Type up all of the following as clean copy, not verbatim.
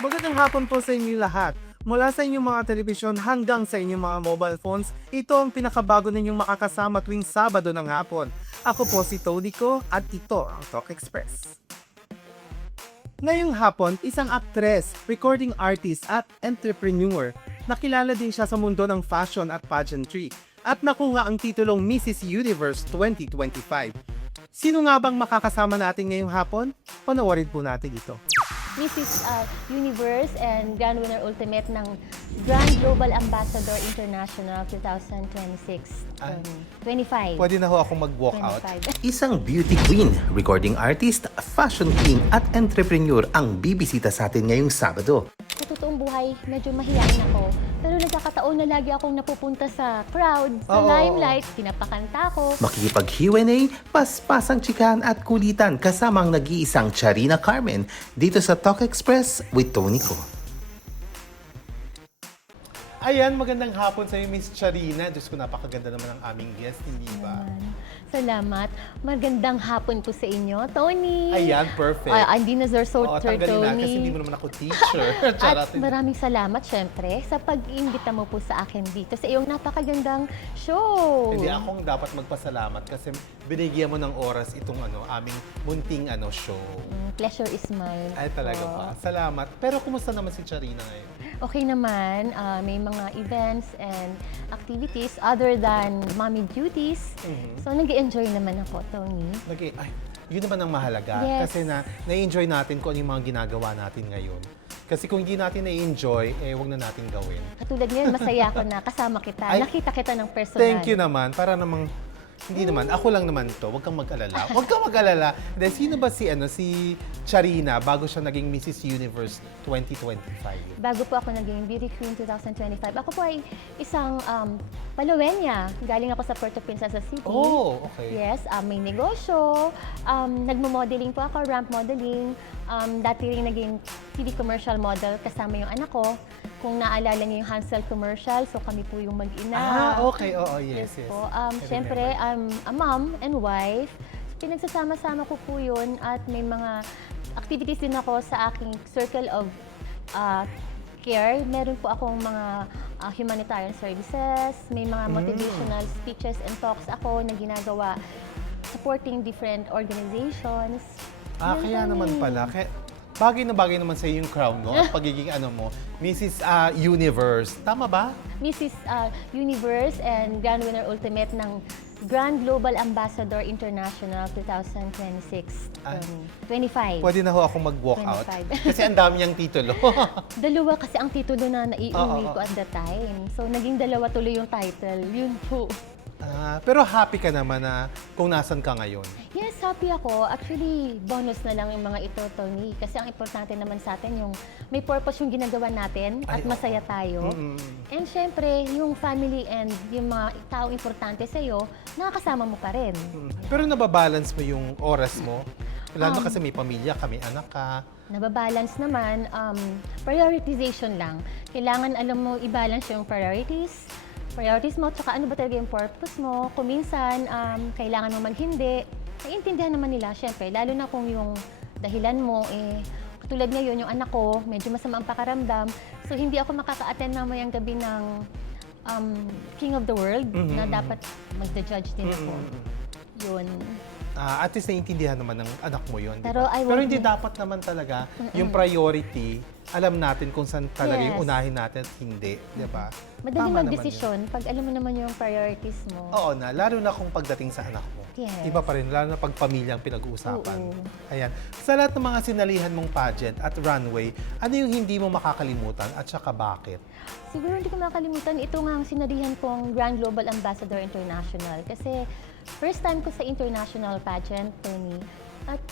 Magandang hapon po sa inyo lahat. Mula sa inyong mga telebisyon hanggang sa inyong mga mobile phones, ito ang pinakabago ninyong makakasama tuwing Sabado ng hapon. Ako po si Tony Ko at ito ang Talk Express. Ngayong hapon, isang actress, recording artist at entrepreneur. Nakilala din siya sa mundo ng fashion at pageantry at nakuha ang titulong Mrs. Universe 2025. Sino nga bang makakasama natin ngayong hapon? Panoorin po natin ito. Mrs. Universe and Grand Winner Ultimate ng Grand Global Ambassador International 2026. Ay. 25. Pwede na ho ako mag-walk out. 25. Isang beauty queen, recording artist, fashion queen at entrepreneur ang bibisita sa atin ngayong Sabado. Sa totoong buhay, medyo mahiyain ako. Pero nagkakataon na lagi akong napupunta sa crowd, sa Oo. limelight, pinapakanta ko. Makikipag-Q&A, paspasang chikahan at kulitan kasama ang nag-iisang Charina Carmen dito sa Talk Express with Tony Ko. Ayan, magandang hapon sa iyo, Miss Charina. Diyos ko, napakaganda naman ang aming guest, hindi ba? Salamat. Magandang hapon po sa inyo, Tony. Ayan, perfect. Ang dinner so Oo, Sir tanggalin na kasi Tony. hindi mo naman ako teacher. At Charot. maraming salamat syempre sa pag-iimbita mo po sa akin dito sa iyong napakagandang show. Hindi akong dapat magpasalamat kasi binigyan mo ng oras itong aming munting show. Pleasure is mine. Ay, talaga Oo. pa. Salamat. Pero kumusta naman si Charina ngayon? Okay naman, may mga events and activities other than mommy duties. So, nag-enjoy naman ako, Tony. Yun naman ang mahalaga. Yes. Kasi na-enjoy natin kung ano yung mga ginagawa natin ngayon. Kasi kung hindi natin na-enjoy, wag na natin gawin. Katulad ngayon, masaya ako na kasama kita. Ay, Nakita kita ng personal. Thank you naman. Para namang, hindi naman. Ako lang naman to. Huwag kang mag-alala. Huwag kang mag-alala. Then, sino ba si Charina bago siya naging Mrs. Universe 2025? Bago po ako naging Beauty Queen 2025, ako po ay isang Palawenya. Galing ako sa Puerto Princesa City. Oh, okay. Yes, may negosyo. Nagmo-modeling po ako, ramp modeling. Dati rin naging TV commercial model kasama yung anak ko. Kung naalala niyo yung Hansel commercial, so kami po yung mag-ina. Okay. Oo, yes. Po. I Siyempre, remember. I'm a mom and wife. Pinagsasama-sama ko po yun at may mga activities din ako sa aking circle of care. Meron po akong mga humanitarian services, may mga motivational speeches and talks ako na ginagawa supporting different organizations. Yan Kaya po naman eh. pala. Bagay na bagay naman sa yung crown mo at pagiging mo, Mrs. Universe. Tama ba? Mrs. Universe and Grand Winner Ultimate ng Grand Global Ambassador International 2026. Ay. 25. Pwede na ho ako mag-walk out. 25. Kasi ang dami niyang titulo. Dalawa kasi ang titulo na naiuwi Oo. ko at the time. So, naging dalawa tuloy yung title. Yun po. Pero happy ka naman na kung nasan ka ngayon. Yes, happy ako. Actually, bonus na lang yung mga ito, Tony. Kasi ang importante naman sa atin yung may purpose yung ginagawa natin Ay, at masaya tayo. And syempre, yung family and yung mga taong importante sa'yo, nakakasama mo pa rin. Pero nababalance mo yung oras mo? Lalo kasi may pamilya ka, may anak ka. Nababalance naman, prioritization lang. Kailangan alam mo i-balance yung priorities mo, tsaka ano ba talaga yung purpose mo. Kung minsan, kailangan mo maghindi, naiintindihan naman nila, syempre, lalo na kung yung dahilan mo, katulad ngayon, yung anak ko, medyo masama ang pakaramdam, so hindi ako makaka-attend mamayang gabi ng King of the World, na dapat magda-judge din ako. Yun. At least naiintindihan naman ng anak mo yun. Pero I Pero won't hindi be- dapat naman talaga yung priority, alam natin kung saan talaga yung Yes. unahin natin at hindi. Di ba? Madali Tama naman mag-desisyon pag alam mo naman yung priorities mo. Oo na, lalo na kung pagdating sa anak mo. Yes. Iba pa rin, lalo na pag pamilya ang pinag-uusapan. Oo. Ayan. Sa lahat ng mga sinalihan mong pageant at runway, ano yung hindi mo makakalimutan at saka bakit? Siguro hindi ko makalimutan, ito nga ang sinarihan kong Grand Global Ambassador International. Kasi first time ko sa international pageant, Tony. At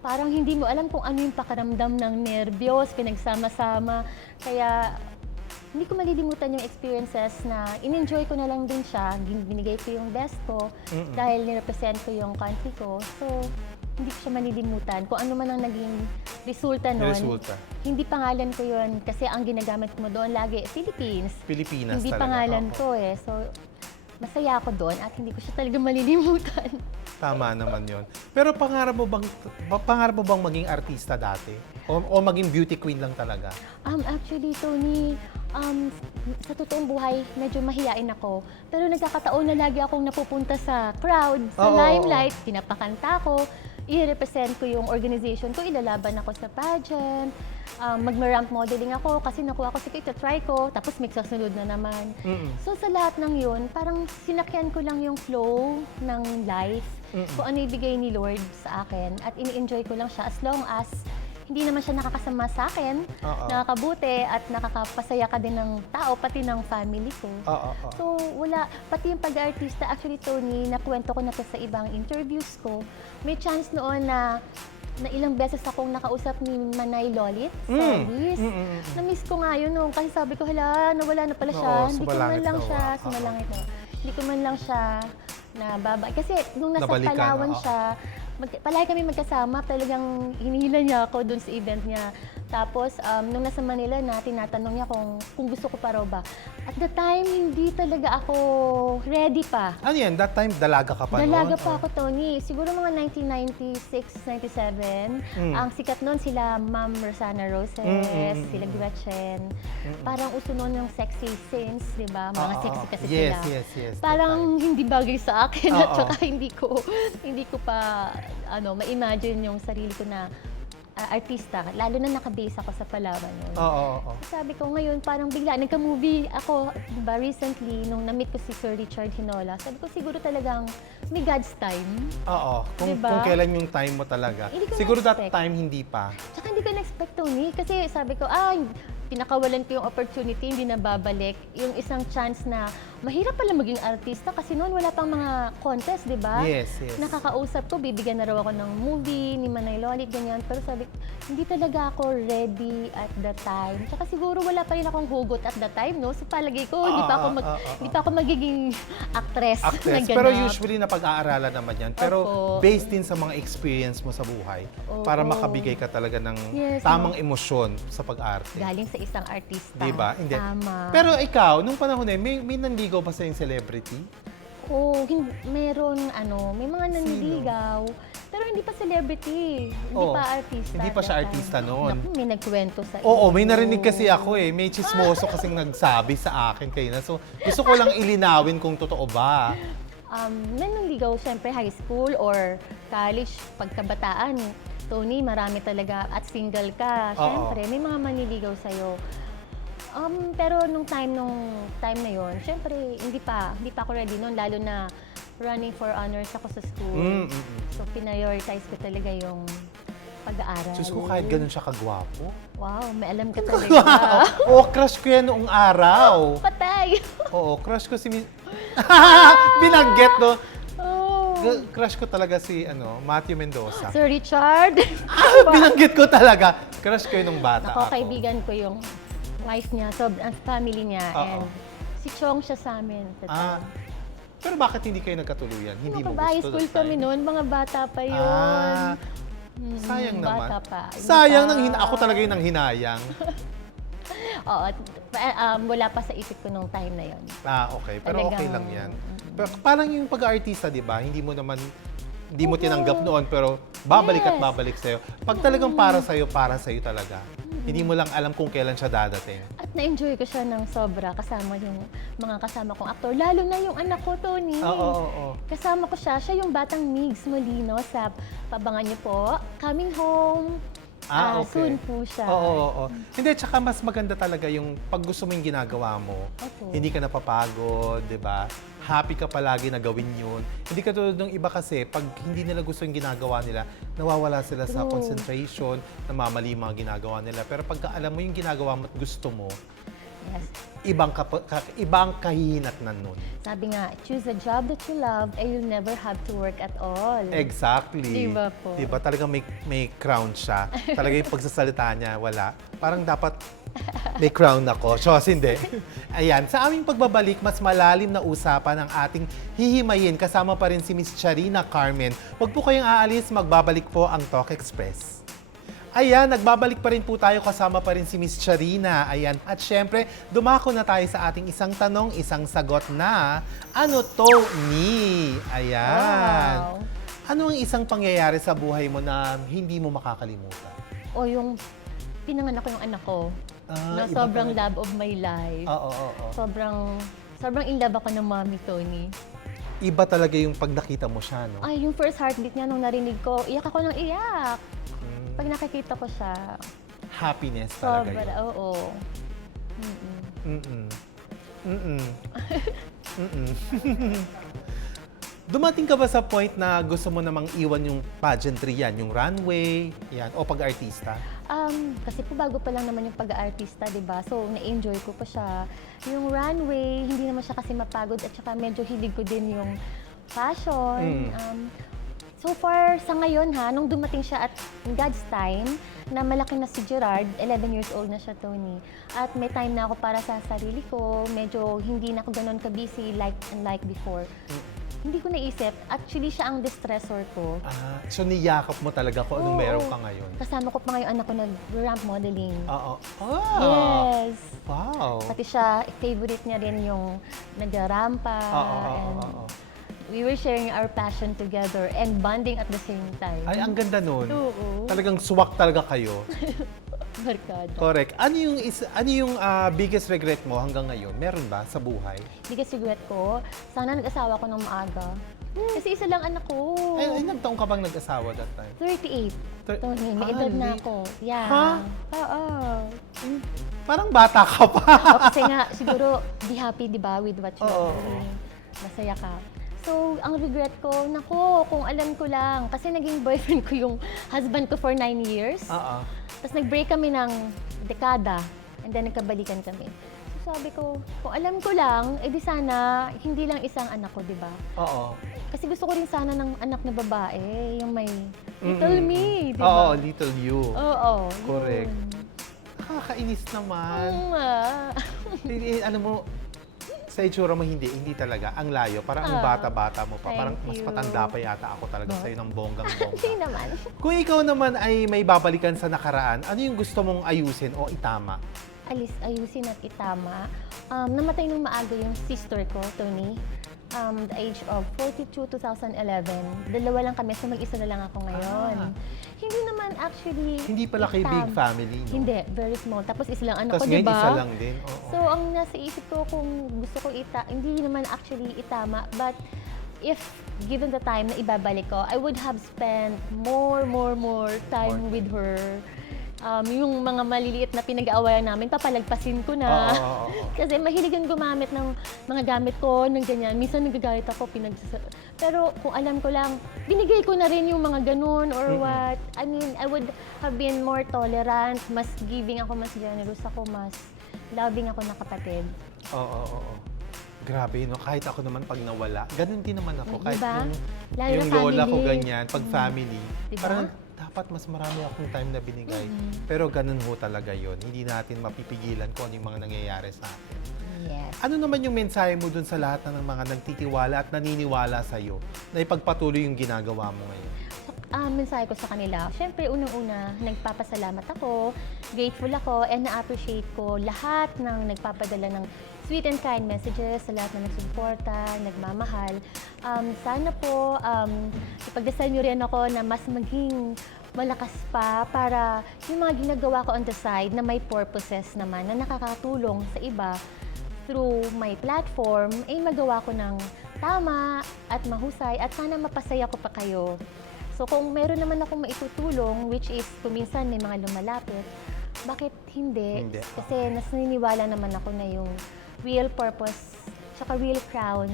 parang hindi mo alam kung ano yung pakaramdam ng nerbiyos, pinagsama-sama. Kaya hindi ko malilimutan yung experiences na in-enjoy ko na lang din siya. Binigay ko yung best ko dahil nirepresent ko yung country ko. So, hindi ko siya malilimutan. Kung ano man ang naging resulta nun, Resulta. hindi pangalan ko yun kasi ang ginagamit mo doon lagi, Philippines. Pilipinas Hindi talaga. pangalan Oo. ko eh. So, masaya ako doon at hindi ko siya talaga malilimutan. Tama naman yon. Pero pangarap mo bang maging artista dati? O maging beauty queen lang talaga? Actually, Tony, sa totoong buhay, medyo mahiyain ako. Pero nagkakataon na lagi akong napupunta sa crowd, sa Oo. limelight, pinapakanta ko, i-represent ko yung organization ko, ilalaban ako sa pageant, mag-ramp modeling ako kasi nakuha ko, sige, try ko, tapos may susunod na naman. So sa lahat ng yun, parang sinakyan ko lang yung flow ng life, kung ano ibigay ni Lord sa akin, at ini-enjoy ko lang siya as long as hindi naman siya nakakasama sa akin, Oo. nakakabuti at nakakapasaya ka din ng tao, pati ng family ko. Oo. So, wala. Pati yung pag-artista, actually, Tony, nakwento ko na to sa ibang interviews ko. May chance noon na ilang beses akong nakausap ni Manay Lolit sa Wiz. Na-miss ko nga yun nung kasi sabi ko, hala, nawala na pala siya. Oo, Hindi ko man sumalangit lang daw, siya, oo. sumalangit na. Hindi ko man lang siya nababa. Kasi nung nasa Nabalikan, Palawan oo. siya, palagi kami magkasama, talagang hinihila niya ako dun sa event niya. Tapos, nung nasa Manila na, tinatanong niya kung gusto ko pa raw ba. At the time, hindi talaga ako ready pa. Ano yan? That time, dalaga ka pa noon? Dalaga pa ako, Tony. Siguro mga 1996, 97. Ang sikat noon sila Ma'am Rosana Roses, sila Gretchen. Parang uso noon yung sexy scenes, di ba? Mga sexy kasi Yes, sila. yes. Parang hindi bagay sa akin at Oo. saka hindi ko pa ma-imagine yung sarili ko na artista, lalo na nakabase ako sa Palawan yun. Oo. Sabi ko ngayon, parang bigla, nagka-movie ako, diba, recently, nung na-meet ko si Sir Richard Hinola, sabi ko siguro talagang may God's time. Oo. Kung Diba? kailan yung time mo talaga. Hindi ko Siguro that na-expect. time, hindi pa. Tsaka hindi ko na-expect, Tony, kasi sabi ko, pinakawalan ko yung opportunity, hindi na babalik. Yung isang chance na mahirap pala maging artista kasi noon wala pang mga contest, di ba? Yes. Nakakausap ko, bibigyan na raw ako ng movie ni Manay Lolit, ganyan. Pero sabi ko, hindi talaga ako ready at the time. Tsaka siguro wala pa rin akong hugot at the time, no? So palagay ko, hindi pa ako magiging actress. Actress. na Pero ganap. usually napag-aaralan naman yan. Pero Opo. based din sa mga experience mo sa buhay para Oo. makabigay ka talaga ng Yes, tamang emosyon sa pag-arte. Galing sa isang artista. Di ba? Hindi. Tama. Pero ikaw, nung panahon na yun, may nanligaw pa sa yung celebrity? Meron may mga nanliligaw. Pero hindi pa celebrity, hindi Oo. pa artista. Hindi pa siya that time. artista noon. Naku, may nagkwento sa Oo, iyo. may narinig kasi ako may chismoso kasing nagsabi sa akin kayo na. So, gusto ko lang ilinawin kung totoo ba. Nanliligaw, syempre high school or college, pagkabataan. Tony, marami talaga at single ka. Oo. Syempre, may mga manliligaw sa'yo. Pero nung time na yon, syempre, hindi pa ako ready noon, lalo na running for honors ako sa school. So, prioritize ko talaga yung pag-aaral. Diyos ko, kahit ganun siya kagwapo. Wow, may alam ka talaga. Oo, crush ko yan noong araw. Patay! Oo, crush ko si Binanggit, no? Oh. Crush ko talaga si Matthew Mendoza. Sir Richard. Binanggit ko talaga. Crush ko yun nung bata Ako, ako. kaibigan ko yung wife niya, ang family niya. Oo. And si Chong siya sa amin. Pero bakit hindi kayo nagkatuluyan? Hindi mo High gusto school that kami time? noon, mga bata pa yun. Sayang naman. Bata pa. Hindi Sayang, pa. ako talaga yung nanghinayang. Oo, wala pa sa isip ko nung time na yun. Okay. Pero okay Talagang- lang yan. Pero parang yung pag-aartista, di ba? Hindi mo tinanggap noon, pero babalik at Yes. babalik sa'yo. Pag talagang para sa'yo talaga. Hindi mo lang alam kung kailan siya dadating. At na-enjoy ko siya ng sobra kasama yung mga kasama kong aktor. Lalo na yung anak ko, Tony. Oo. Kasama ko siya yung batang Migs Molino sa Pabangan niyo po, Coming Home. Okay. Soon po siya. Oo. Hindi, tsaka mas maganda talaga yung pag gusto mo yung ginagawa mo. Opo. Hindi ka napapagod, di ba? Happy ka palagi na gawin yun. Hindi ka tulad ng iba kasi, pag hindi nila gusto yung ginagawa nila, nawawala sila sa True. concentration, namamali yung mga ginagawa nila. Pero pagka alam mo yung ginagawa mo at gusto mo, Yes. ibang kahihinatnan nun. Sabi nga, choose a job that you love and you'll never have to work at all. Exactly. Diba po? Diba? Talagang may crown siya. Talaga yung pagsasalita niya, wala. Parang dapat may crown ako. So, hindi. Ayan, sa aming pagbabalik, mas malalim na usapan ang ating hihimayin. Kasama pa rin si Miss Charina Carmen. Huwag po kayong aalis, magbabalik po ang Talk Express. Ayan, nagbabalik pa rin po tayo, kasama pa rin si Miss Charina. Ayan, at syempre, dumako na tayo sa ating isang tanong, isang sagot na, ano to ni? Ayan. Wow. Ano ang isang pangyayari sa buhay mo na hindi mo makakalimutan? O yung pinanganak ko yung anak ko. Na iba sobrang talaga. love of my life. Oo. Sobrang in love ako ng Mommy Tony. Iba talaga yung pag nakita mo siya, no? Ay, yung first heartbeat niya nung narinig ko, iyak ako ng iyak. Mm, Pag nakikita ko siya, happiness talaga sobra, yun. oo. Mm-mm. Mm-mm. Mm-mm. Mm-mm. Dumating ka ba sa point na gusto mo namang iwan yung pageantry yan, yung runway, yan, o pag-artista? Kasi po bago pa lang naman yung pag-aartista, di ba? So, na-enjoy ko pa siya. Yung runway, hindi naman siya kasi mapagod at saka medyo hilig ko din yung fashion. So far, sa ngayon nung dumating siya at God's time, na malaki na si Gerard, 11 years old na siya, Tony. At may time na ako para sa sarili ko, medyo hindi na ako ganun ka-busy like before. Hindi ko naisip, actually siya ang distressor ko. So niyakap mo talaga kung anong Oo. meron ka ngayon? Kasama ko pa ngayon anak ko nag-ramp modeling. Oo. Yes. Wow. Pati siya, favorite niya rin yung nag-rampa. And we were sharing our passion together and bonding at the same time. Ay, ang ganda nun. Oo. Talagang swak talaga kayo. Barkada. Correct. Ano yung biggest regret mo hanggang ngayon? Meron ba sa buhay? Biggest regret ko, sana nag-asawa ko ng maaga. Kasi isa lang anak ko. Ay, ilang taong ka bang nag-asawa that time? 38. Tony, may edad na late. ako. Yeah. Ha? Oo. Parang bata ka pa. Kasi nga, siguro, be happy, di ba, with what you're Oo. doing. Masaya ka. So, ang regret ko, nako, kung alam ko lang, kasi naging boyfriend ko yung husband ko for 9 years. Oo. Tapos nag-break kami ng dekada, and then nagkabalikan kami. So sabi ko, kung alam ko lang, edi sana, hindi lang isang anak ko, di ba? Oo. Kasi gusto ko rin sana ng anak na babae, yung may little me, di Oo, ba? little you. Oo. Correct. yun. Nakakainis naman. Ah. Ano mo, sa itsura mo hindi talaga. Ang layo, parang ang bata-bata mo pa. Thank Parang mas you. matanda pa yata ako talaga sa'yo ng Hindi bonggang-bongga. naman. Kung ikaw naman ay may babalikan sa nakaraan, ano yung gusto mong ayusin o itama? Ayusin at itama. Namatay nung maaga yung sister ko, Tony. The age of 42, 2011. Dalawa lang kami, so mag-isa na lang ako ngayon. Hindi naman actually Hindi pala kayo big family, no? Hindi, very small. Tapos isa lang anak Tapos ko, di ngayon, ba? isa lang din. Oo. So, ang nasa isip ko kung gusto ko hindi naman actually itama, but if given the time na ibabalik ko, I would have spent more time with her. Yung mga maliliit na pinag-aawayan namin, papalagpasin ko na. Oo. Kasi mahilig yung gumamit ng mga gamit ko, ng ganyan. Minsan nagagalit ako, pero kung alam ko lang, binigay ko na rin yung mga ganun or what. I mean, I would have been more tolerant, mas giving ako, mas generous ako, mas loving ako na kapatid. Oo. Grabe, no? Kahit ako naman pag nawala, ganun din naman ako. Kahit Diba? yung, Lalo yung na lola ko family. ganyan, pag family, Diba? parang dapat mas marami akong time na binigay. Pero ganun ho talaga yon. Hindi natin mapipigilan kung ano yung mga nangyayari sa atin. Yes. Ano naman yung mensahe mo dun sa lahat ng mga nagtitiwala at naniniwala sa'yo na ipagpatuloy yung ginagawa mo ngayon? Mensahe ko sa kanila, syempre unang-una, nagpapasalamat ako, grateful ako, and na-appreciate ko lahat ng nagpapadala ng sweet and kind messages, sa lahat na nagsuporta, nagmamahal. Sana po, ipagdasal niyo rin ako na mas maging malakas pa para yung mga ginagawa ko on the side na may purposes naman, na nakakatulong sa iba through my platform, ay magawa ko ng tama at mahusay at sana mapasaya ko pa kayo. So kung meron naman akong maitutulong, which is kung minsan may mga lumalapit, bakit hindi? Hindi. Kasi naniniwala naman ako na yung real purpose, tsaka real crown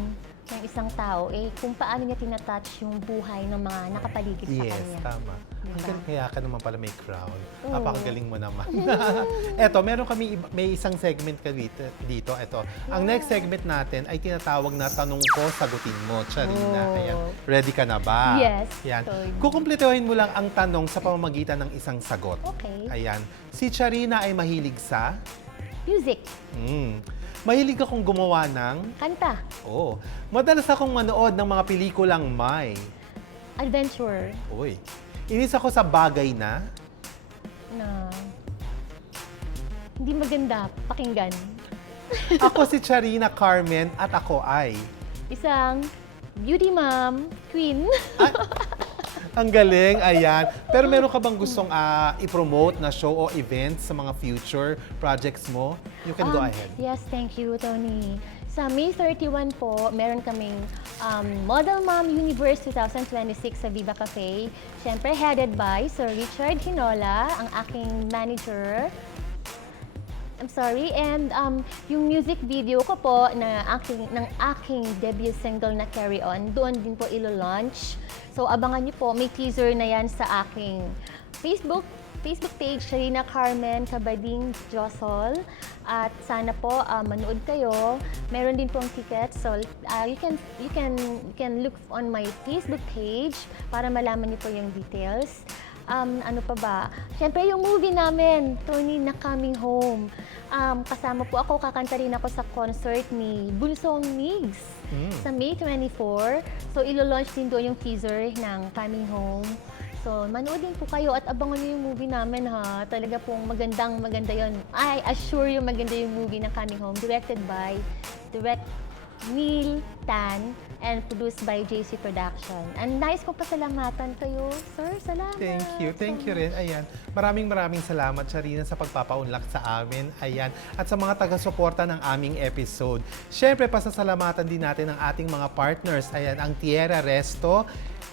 ng isang tao, kung paano niya tinatouch yung buhay ng mga nakapaligid sa Yes, kanya. tama. Ang Diba? galing, kaya ka naman pala may crown. Oo. Napakagaling mo naman. Eto, may isang segment ka dito. Eto, ang next segment natin ay tinatawag na Tanong Ko, Sagutin Mo. Charina, Oh. ayan. Ready ka na ba? Yes, Yan. Tony. Kukumpletuhin mo lang ang tanong sa pamamagitan ng isang sagot. Okay. Ayan. Si Charina ay mahilig sa... Music, Mahilig akong gumawa ng... kanta, Madalas akong manood ng mga pelikulang may... adventure, Inis ako sa bagay na... na hindi maganda pakinggan. Ako si Charina Carmen at ako ay... Isang beauty mom, queen. Ang galing, ayan. Pero meron ka bang gustong i-promote na show o event sa mga future projects mo? You can go ahead. Yes, thank you, Tony. Sa May 31 po, meron kaming Model Mom Universe 2026 sa Viva Cafe. Siyempre, headed by Sir Richard Hinola, ang aking manager. I'm sorry. And yung music video ko po ng aking debut single na Carry On, doon din po ilo-launch. So abangan niyo po, may teaser na yan sa aking Facebook page, Charina Carmen Cabading Josol. At sana po manood kayo. Meron din pong tickets. So you can look on my Facebook page para malaman niyo po yung details. Ano pa ba? Siyempre yung movie namin, Tony, na Coming Home. Kasama po ako, kakanta rin ako sa concert ni Bunsong Migs sa May 24. So ilo-launch din doon yung teaser ng Coming Home. So manood din po kayo at abangan niyo yung movie namin ha. Talaga pong maganda yun. I assure you maganda yung movie ng Coming Home. Directed by Neil Tan and produced by JC Production. And nice kong pasalamatan kayo, sir. Salamat. Thank you rin. Ayan. Maraming salamat, Charina, sa pagpapaunlak sa amin. Ayan. At sa mga taga-suporta ng aming episode. Siyempre, pasasalamatan din natin ang ating mga partners. Ayan, ang Tierra Resto,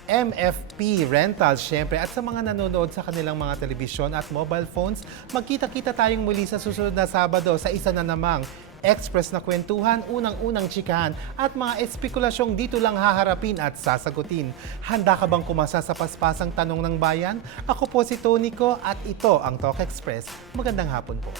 MFP Rentals, syempre, at sa mga nanonood sa kanilang mga telebisyon at mobile phones, magkita-kita tayong muli sa susunod na Sabado sa isa na namang express na kwentuhan, unang-unang chikahan at mga espekulasyong dito lang haharapin at sasagutin. Handa ka bang kumasa sa paspasang tanong ng bayan? Ako po si Tony Ko at ito ang Talk Express. Magandang hapon po.